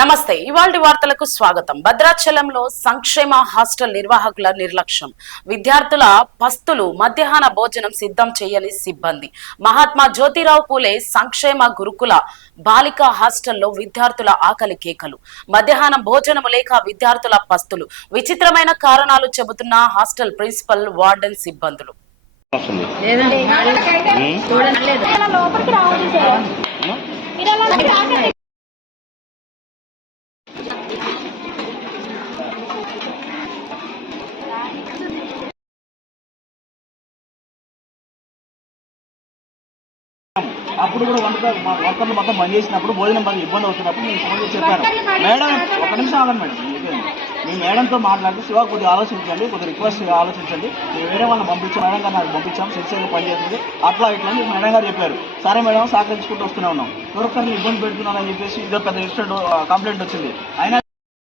నమస్తే ఇవాల్టి వార్తలకు స్వాగతం. భద్రాచలంలో సంక్షేమ హాస్టల్ నిర్వాహకుల నిర్లక్ష్యం. విద్యార్థుల పస్తులు మధ్యాహ్న భోజనం సిద్ధం చేయని సిబ్బంది. మహాత్మా జ్యోతిరావు పూలే సంక్షేమ గురుకుల బాలికా హాస్టల్లో విద్యార్థుల ఆకలి కేకలు. మధ్యాహ్న భోజనము లేక విద్యార్థుల పస్తులు. విచిత్రమైన కారణాలు చెబుతున్న హాస్టల్ ప్రిన్సిపల్ వార్డెన్ సిబ్బందులు. అప్పుడు కూడా వంట మా వర్కర్లు మొత్తం బంద్ చేసినప్పుడు భోజనం బాగా ఇబ్బంది అవుతున్నప్పుడు నేను ఫోన్ చేసి చెప్పాను మేడం ఒక నిమిషం ఆగండి మేడం. మీ మేడంతో మాట్లాడితే శివ కొద్దిగా ఆలోచించండి కొద్దిగా రిక్వెస్ట్ ఆలోచించండి. మేము వేరే వాళ్ళని పంపించాం మేడం గారు నాకు పంపించాం సిన్సియర్గా పనిచేస్తుంది. అట్లా ఇట్లా అని మేడం గారు చెప్పారు. సరే మేడం సహకరించుకుంటూ వస్తూనే ఉన్నాం. వర్కర్లు ఇబ్బంది పెడుతున్నారని చెప్పేసి ఇదో పెద్ద ఇన్స్టెంట్ కంప్లైంట్ వచ్చింది. అయినా